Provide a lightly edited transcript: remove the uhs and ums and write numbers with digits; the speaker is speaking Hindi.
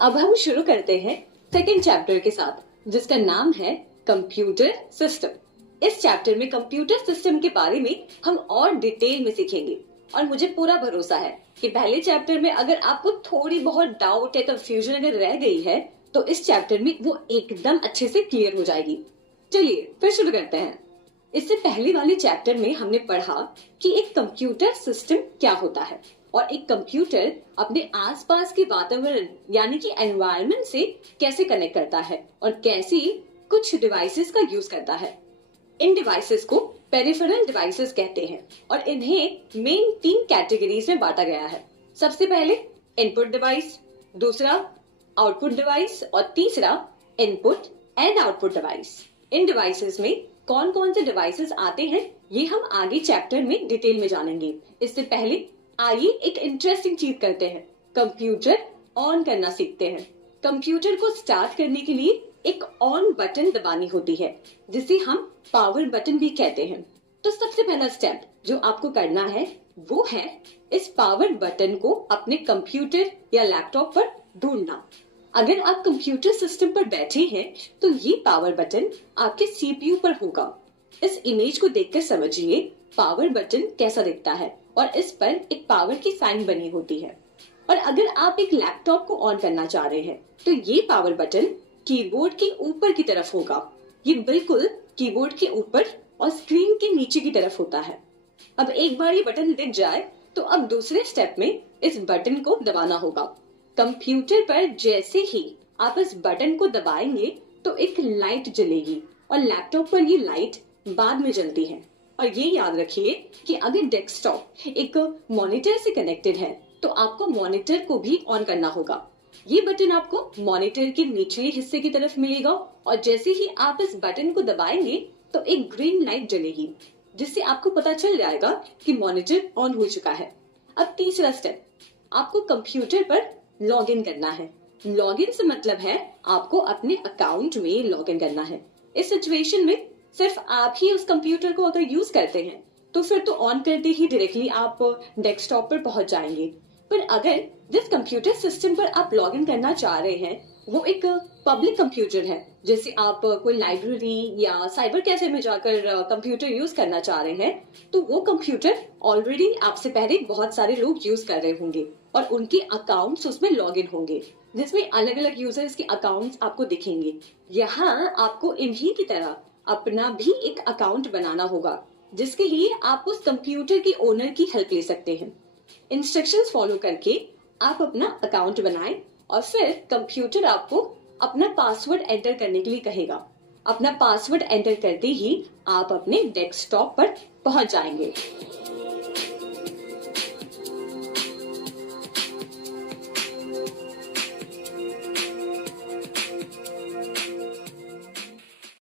अब हम शुरू करते हैं सेकंड चैप्टर के साथ, जिसका नाम है कंप्यूटर सिस्टम। इस चैप्टर में कंप्यूटर सिस्टम के बारे में हम और डिटेल में सीखेंगे और मुझे पूरा भरोसा है कि पहले चैप्टर में अगर आपको थोड़ी बहुत डाउट या कंफ्यूजन अगर रह गई है तो इस चैप्टर में वो एकदम अच्छे से क्लियर हो जाएगी। चलिए फिर शुरू करते हैं। इससे पहले वाले चैप्टर में हमने पढ़ा कि एक कंप्यूटर सिस्टम क्या होता है और एक कंप्यूटर अपने आसपास के वातावरण यानी कि एनवायरनमेंट से कैसे कनेक्ट करता है और कैसे कुछ डिवाइसेस का यूज करता है। इन डिवाइसेस को पेरिफेरल डिवाइसेस कहते हैं और इन्हें मेन 3 कैटेगरीज में बांटा गया है। सबसे पहले इनपुट डिवाइस, दूसरा आउटपुट डिवाइस और तीसरा input and output device. In devices में कौन कौन से डिवाइसेस आते हैं ये हम आगे चैप्टर में डिटेल में जानेंगे। इससे पहले आइए एक इंटरेस्टिंग चीज करते हैं, कंप्यूटर ऑन करना सीखते हैं। कंप्यूटर को स्टार्ट करने के लिए एक ऑन बटन दबानी होती है जिसे हम पावर बटन भी कहते हैं। तो सबसे पहला स्टेप जो आपको करना है वो है इस पावर बटन को अपने कंप्यूटर या लैपटॉप पर ढूंढना। अगर आप कंप्यूटर सिस्टम पर बैठे हैं तो ये पावर बटन आपके सीपीयू पर होगा। इस इमेज को देखकर समझिए पावर बटन कैसा दिखता है और इस पर एक पावर की साइन बनी होती है। और अगर आप एक लैपटॉप को ऑन करना चाह रहे हैं तो ये पावर बटन कीबोर्ड के ऊपर की तरफ होगा। ये बिल्कुल कीबोर्ड के ऊपर और स्क्रीन के नीचे की तरफ होता है। अब एक बार ये बटन दिख जाए तो अब दूसरे स्टेप में इस बटन को दबाना होगा। कंप्यूटर पर जैसे ही आप इस बटन को दबाएंगे तो एक लाइट जलेगी और लैपटॉप पर ये लाइट बाद में जलती है। और ये याद रखिए कि अगर डेस्कटॉप एक मॉनिटर से कनेक्टेड है तो आपको मॉनिटर को भी ऑन करना होगा। ये बटन आपको मॉनिटर के निचले हिस्से की तरफ मिलेगा और जैसे ही आप इस बटन को दबाएंगे तो एक ग्रीन लाइट जलेगी जिससे आपको पता चल जाएगा कि मॉनिटर ऑन हो चुका है। अब तीसरा स्टेप, आपको कंप्यूटर पर लॉग इन करना है। लॉग इन से मतलब है आपको अपने अकाउंट में लॉग इन करना है। इस सिचुएशन में सिर्फ आप ही उस कंप्यूटर को अगर यूज करते हैं तो फिर तो ऑन करते ही डायरेक्टली आप डेस्कटॉप पर पहुंच जाएंगे। पर अगर जिस कंप्यूटर सिस्टम पर आप लॉग इन करना चाह रहे हैं वो एक पब्लिक कंप्यूटर है, जैसे आप कोई लाइब्रेरी या साइबर कैफे में जाकर कंप्यूटर यूज करना चाह रहे हैं, तो वो कंप्यूटर ऑलरेडी आपसे पहले बहुत सारे लोग यूज कर रहे होंगे और उनके अकाउंट्स उसमें लॉग इन होंगे जिसमें अलग अलग यूजर्स के अकाउंट्स आपको दिखेंगे। यहाँ आपको इन्हीं की तरह अपना भी एक अकाउंट बनाना होगा जिसके लिए आप उस कंप्यूटर के ओनर की हेल्प ले सकते हैं। इंस्ट्रक्शंस फॉलो करके आप अपना अकाउंट बनाएं और फिर कंप्यूटर आपको अपना पासवर्ड एंटर करने के लिए कहेगा। अपना पासवर्ड एंटर करते ही आप अपने डेस्कटॉप पर पहुंच जाएंगे।